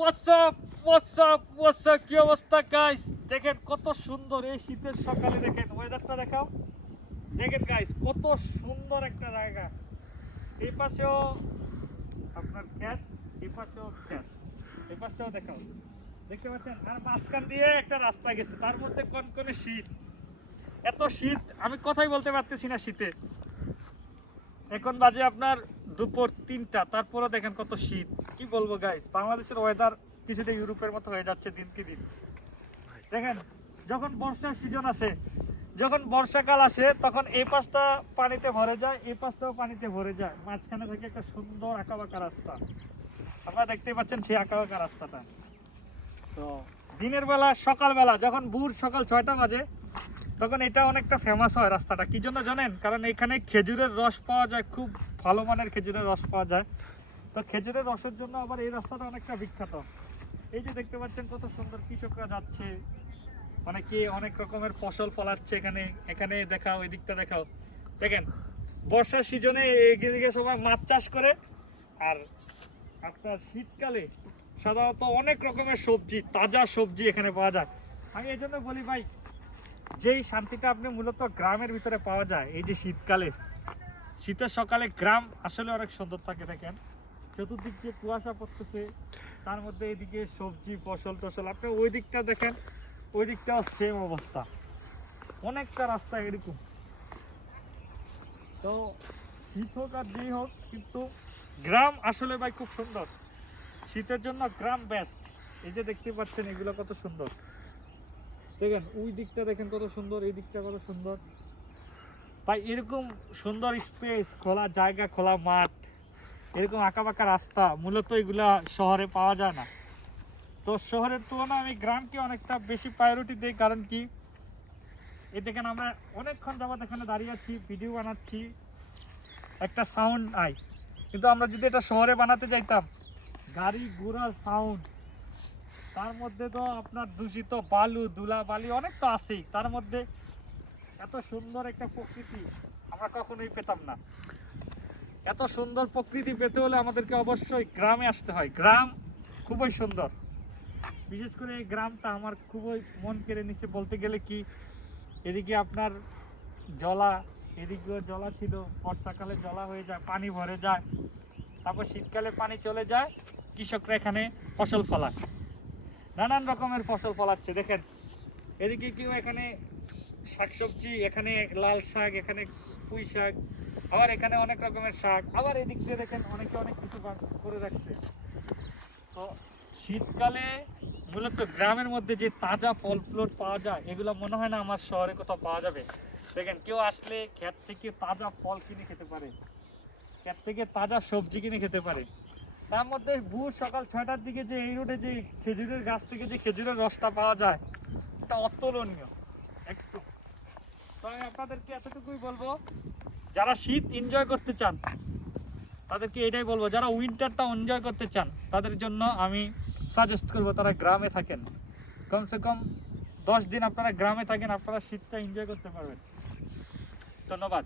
WhatsApp কি অবস্থা guys? দেখেন কত সুন্দর এই শীতের সকালে, দেখেন ওয়েদারটা দেখাও। দেখেন গাইস কত সুন্দর একটা জায়গা। এই পাশেও আপনার ক্ষেত, এই পাশেও ক্ষেত, এই পাশেও দেখাও, দেখতে পাচ্ছেন। আর মাঝখান দিয়ে একটা রাস্তা গেছে, তার মধ্যে কনকনে শীত। এত শীত আমি কথাই বলতে পারতেছি না শীতে। এখন বাজে আপনার দুপুর 3টা, তারপরে দেখেন কত শীত। কি বলবো গাইস, বাংলাদেশের ওয়েদার কিছুটা ইউরোপের মতো হয়ে যাচ্ছে দিনকে দিন। দেখেন যখন বর্ষার সিজন আসে, যখন বর্ষাকাল আসে, তখন এই পাশটা পানিতে ভরে যায়, এই পাশটাও পানিতে ভরে যায়। মাঝখানে থেকে একটা সুন্দর আঁকাবাঁকা রাস্তা আপনারা দেখতেই পাচ্ছেন, সেই আঁকাবাঁকা রাস্তাটা। তো দিনের বেলা, সকালবেলা যখন ভোর সকাল 6টা বাজে, তখন এটা অনেকটা ফেমাস হয় রাস্তাটা। কি জন্য জানেন? কারণ এখানে খেজুরের রস পাওয়া যায়, খুব ভালো মানের খেজুরের রস পাওয়া যায়। তো খেজুরের রসের জন্য আবার এই রাস্তাটা অনেকটা বিখ্যাত। এই যে দেখতে পাচ্ছেন কত সুন্দর কৃষকরা যাচ্ছে, অনেকে অনেক রকমের ফসল ফলাচ্ছে। এখানে এখানে দেখাও, এই দিকটা দেখাও। দেখেন বর্ষার সিজনে এদিকে সবাই মাছ চাষ করে, আর আপনার শীতকালে সাধারণত অনেক রকমের সবজি, তাজা সবজি এখানে পাওয়া যায়। আমি এই জন্য বলি ভাই, যেই শান্তিটা আপনি মূলত গ্রামের ভিতরে পাওয়া যায়, এই যে শীতকালে, শীতের সকালে গ্রাম আসলে অনেক সুন্দর থাকে। দেখেন চতুর্দিক দিয়ে কুয়াশা পড়তেছে, তার মধ্যে এদিকে সবজি ফসল টসল। আপনি ওই দিকটা দেখেন, ওই দিকটাও সেম অবস্থা, অনেকটা রাস্তা এরকম। তো শীত হোক আর যেই হোক, কিন্তু গ্রাম আসলে ভাই খুব সুন্দর। শীতের জন্য গ্রাম বেস্ট। এই যে দেখতে পাচ্ছেন এগুলো কত সুন্দর। দেখেন ওই দিকটা দেখেন কত সুন্দর, এই দিকটা কত সুন্দর ভাই। এরকম সুন্দর স্পেস, খোলা জায়গা, খোলা মাঠ, এরকম আঁকাবাঁকা রাস্তা মূলত এগুলা শহরে পাওয়া যায় না। তো শহরের তুলনায় আমি গ্রামকে অনেকটা বেশি প্রায়োরিটি দিই। কারণ কি, এই দেখেন আমরা অনেকক্ষণ যাবত এখানে দাঁড়িয়ে আছি, ভিডিও বানাচ্ছি, একটা সাউন্ড আই। কিন্তু আমরা যদি এটা শহরে বানাতে যাইতাম, গাড়ি ঘোড়ার সাউন্ড, তার মধ্যে তো আপনার দূষিত বালু, ধুলা বালি অনেক তো আছেই, তার মধ্যে এত সুন্দর একটা প্রকৃতি আমরা কখনোই পেতাম না। এত সুন্দর প্রকৃতি পেতে হলে আমাদেরকে অবশ্যই গ্রামে আসতে হয়। গ্রাম খুবই সুন্দর, বিশেষ করে এই গ্রামটা আমার খুবই মন কেড়ে নিচ্ছে। বলতে গেলে কি, এদিকে আপনার জলা, এদিকেও জলা ছিল, বর্ষাকালে জলা হয়ে যায়, পানি ভরে যায়, তারপর শীতকালে পানি চলে যায়। কৃষকরা এখানে ফসল ফলায়, নানান রকমের ফসল ফলাচ্ছে। দেখেন এদিকে কেউ এখানে শাকসবজি, এখানে লাল শাক, এখানে পুঁই শাক, আবার এখানে অনেক রকমের শাক, আবার এদিক দিয়ে দেখেন অনেকে অনেক কিছু করে রাখছে। তো শীতকালে মূলত গ্রামের মধ্যে যে তাজা ফল ফ্রুট পাওয়া যায়, এগুলো মনে হয় না আমার শহরে কোথাও পাওয়া যাবে। দেখেন কেউ আসলে ক্ষেত থেকে তাজা ফল কিনে খেতে পারে, ক্ষেত থেকে তাজা সবজি কিনে খেতে পারে। তার মধ্যে ভোর সকাল 6টার দিকে যে এই রোডে যে খেজুরের গাছ থেকে যে খেজুরের রসটা পাওয়া যায়, এটা অতুলনীয় একটু। তো আমি আপনাদেরকে এতটুকুই বলবো, যারা শীত এনজয় করতে চান তাদেরকে এটাই বলবো, যারা উইন্টারটা এনজয় করতে চান তাদের জন্য আমি সাজেস্ট করবো তারা গ্রামে থাকেন। কমসে কম 10 দিন আপনারা গ্রামে থাকেন, আপনারা শীতটা এনজয় করতে পারবেন। ধন্যবাদ।